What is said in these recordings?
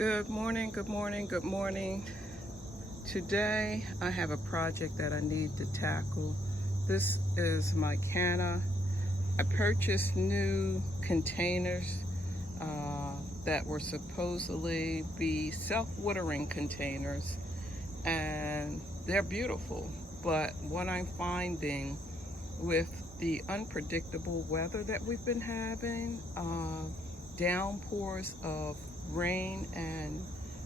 Good morning, good morning, good morning. Today I have a project that I need to tackle. This is my Canna. I purchased new containers that were supposedly be self-watering containers, and they're beautiful. But what I'm finding with the unpredictable weather that we've been having, downpours of rain and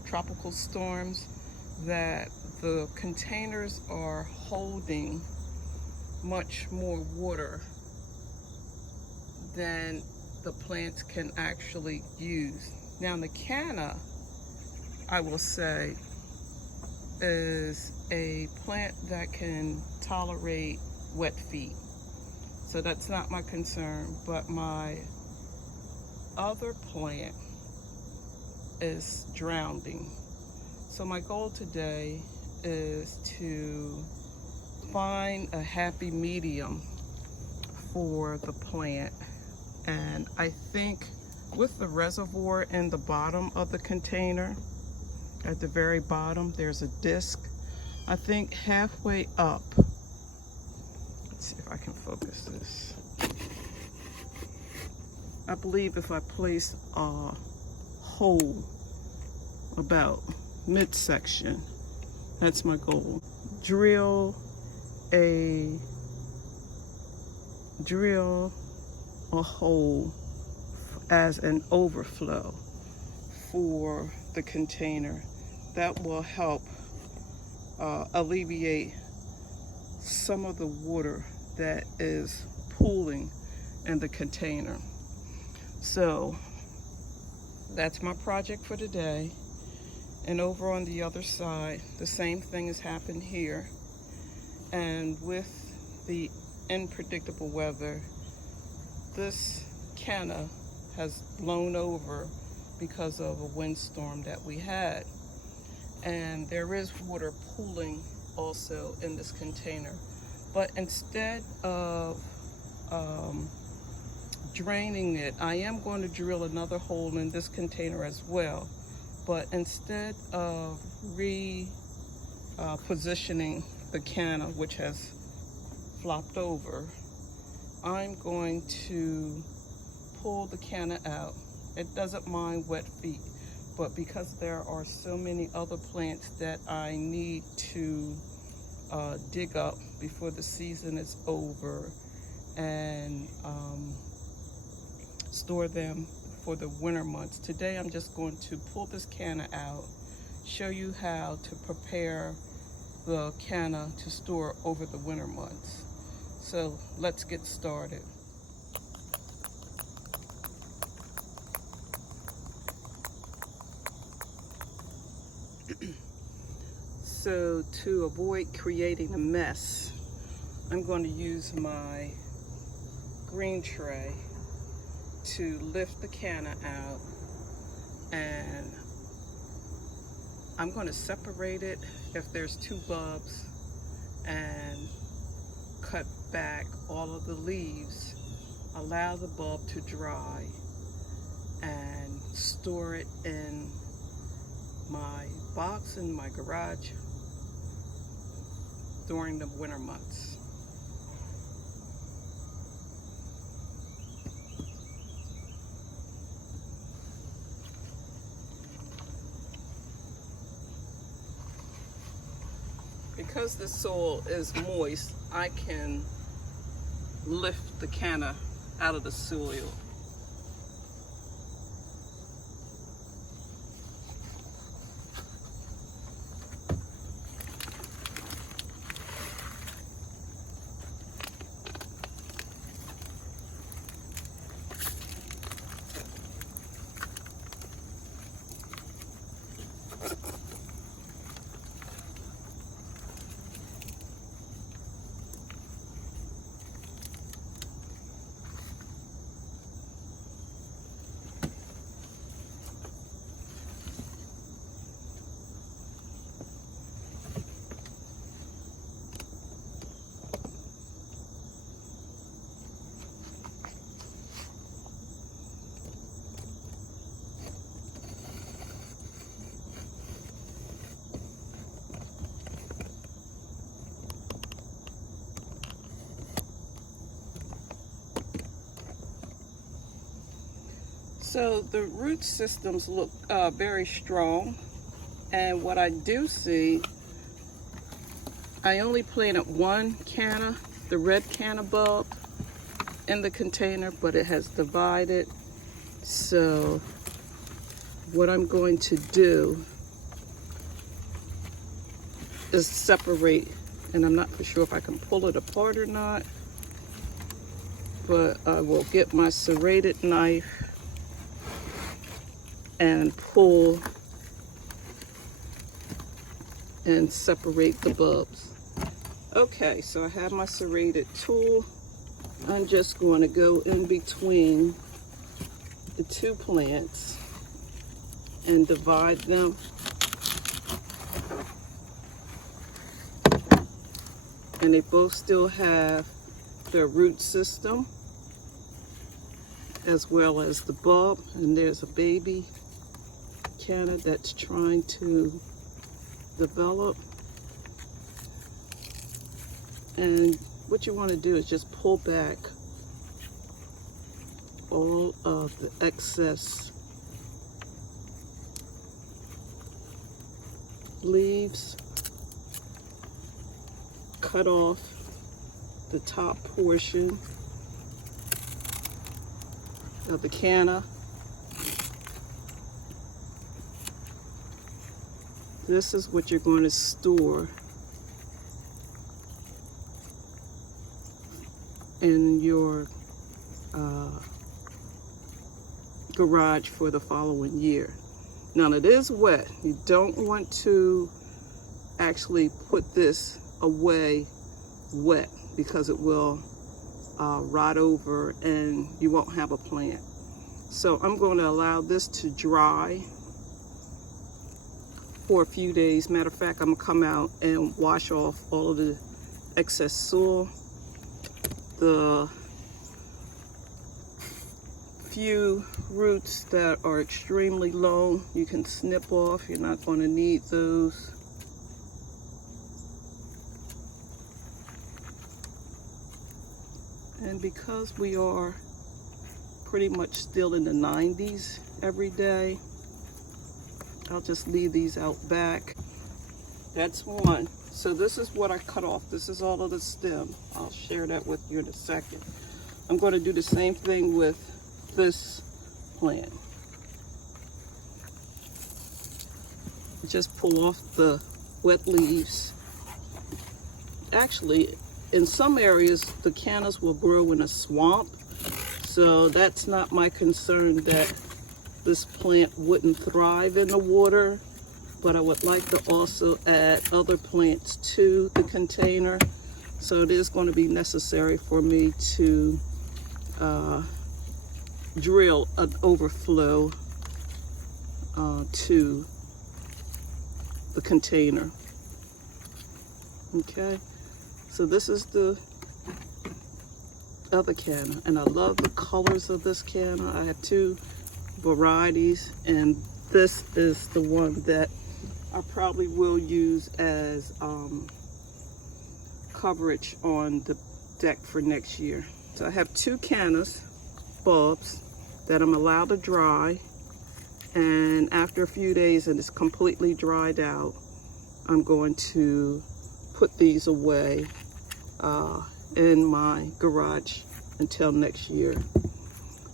tropical storms, that the containers are holding much more water than the plants can actually use. Now the Canna, I will say, is a plant that can tolerate wet feet. So that's not my concern, but my other plant is drowning. So my goal today is to find a happy medium for the plant. And I think with the reservoir in the bottom of the container, at the very bottom, there's a disc. I think halfway up, let's see if I can focus this. I believe if I place a hole about midsection, that's my goal. Drill a hole as an overflow for the container. That will help alleviate some of the water that is pooling in the container. So that's my project for today. And over on the other side, the same thing has happened here. And with the unpredictable weather, this Canna has blown over because of a windstorm that we had. And there is water pooling also in this container. But instead of draining it, I am going to drill another hole in this container as well. But instead of repositioning the Canna, which has flopped over, I'm going to pull the Canna out. It doesn't mind wet feet, but because there are so many other plants that I need to dig up before the season is over and store them for the winter months. Today I'm just going to pull this Canna out, show you how to prepare the Canna to store over the winter months. So let's get started. So to avoid creating a mess, I'm going to use my green tray to lift the Canna out, and I'm going to separate it if there's 2 bulbs and cut back all of the leaves, allow the bulb to dry, and store it in my box in my garage during the winter months. Because the soil is moist, I can lift the Canna out of the soil. So the root systems look very strong, and what I do see, I only planted one canna, the red canna bulb, in the container, but it has divided. So what I'm going to do is separate, and I'm not for sure if I can pull it apart or not, but I will get my serrated knife and pull and separate the bulbs. Okay, so I have my serrated tool. I'm just going to go in between the two plants and divide them. And they both still have their root system as well as the bulb. And there's a baby canna that's trying to develop. And what you want to do is just pull back all of the excess leaves, cut off the top portion of the canna. This is what you're going to store in your garage for the following year. Now it is wet. You don't want to actually put this away wet because it will rot over and you won't have a plant. So I'm going to allow this to dry for a few days. Matter of fact, I'm gonna come out and wash off all of the excess soil. The few roots that are extremely low, you can snip off. You're not going to need those. And because we are pretty much still in the 90s every day, I'll just leave these out back. That's one. So this is what I cut off. This is all of the stem. I'll share that with you in a second. I'm going to do the same thing with this plant. Just pull off the wet leaves. Actually, in some areas, the cannas will grow in a swamp. So that's not my concern that this plant wouldn't thrive in the water, but I would like to also add other plants to the container. So it is going to be necessary for me to drill an overflow to the container. Okay, so this is the other canna, and I love the colors of this canna. I have two varieties, and this is the one that I probably will use as coverage on the deck for next year. So I have two cannas bulbs that I'm allowed to dry, and after a few days and it's completely dried out, I'm going to put these away in my garage until next year.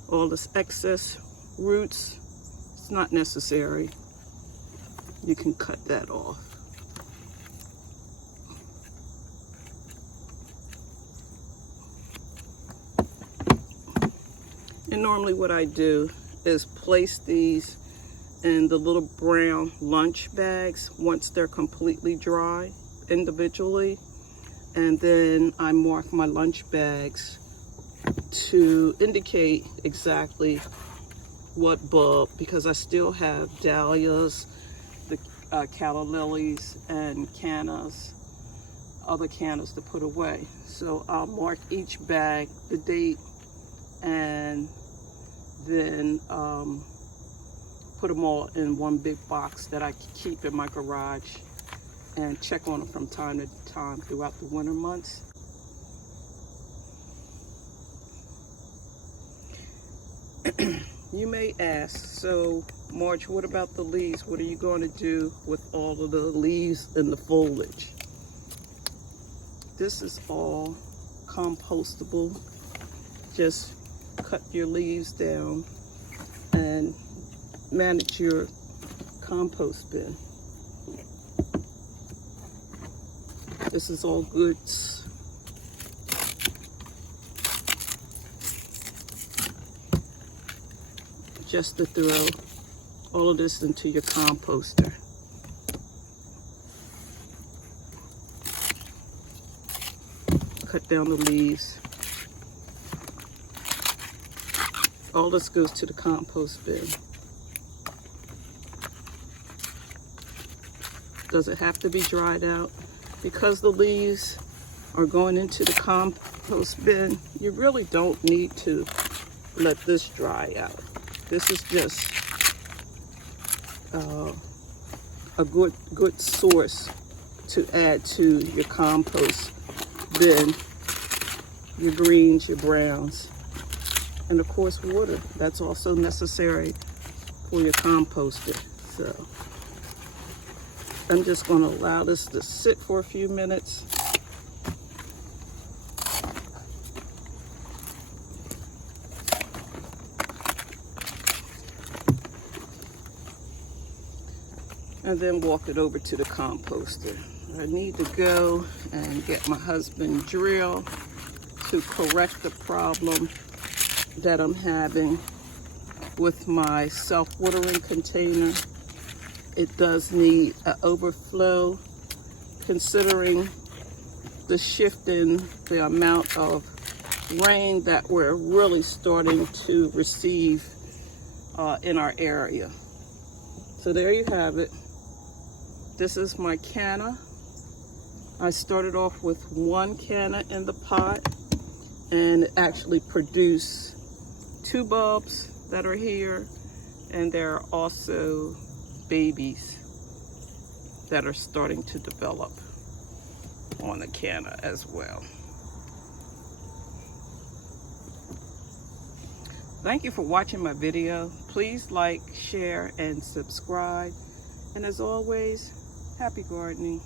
All this excess roots, it's not necessary. You can cut that off. And normally what I do is place these in the little brown lunch bags once they're completely dry individually. And then I mark my lunch bags to indicate exactly what bulb, because I still have dahlias, the calla lilies, and cannas, other cannas to put away. So I'll mark each bag, the date, and then put them all in one big box that I keep in my garage and check on them from time to time throughout the winter months. You may ask, so Marge, what about the leaves? What are you going to do with all of the leaves and the foliage? This is all compostable. Just cut your leaves down and manage your compost bin. This is all goods. Just to throw all of this into your composter. Cut down the leaves. All this goes to the compost bin. Does it have to be dried out? Because the leaves are going into the compost bin, you really don't need to let this dry out. This is just a good source to add to your compost bin, your greens, your browns, and of course water. That's also necessary for your composter. So I'm just going to allow this to sit for a few minutes. And then walk it over to the composter. I need to go and get my husband drill to correct the problem that I'm having with my self-watering container. It does need an overflow, considering the shift in the amount of rain that we're really starting to receive in our area. So there you have it. This is my canna. I started off with one canna in the pot, and it actually produced 2 bulbs that are here, and there are also babies that are starting to develop on the canna as well. Thank you for watching my video. Please like, share, and subscribe. And as always, happy gardening.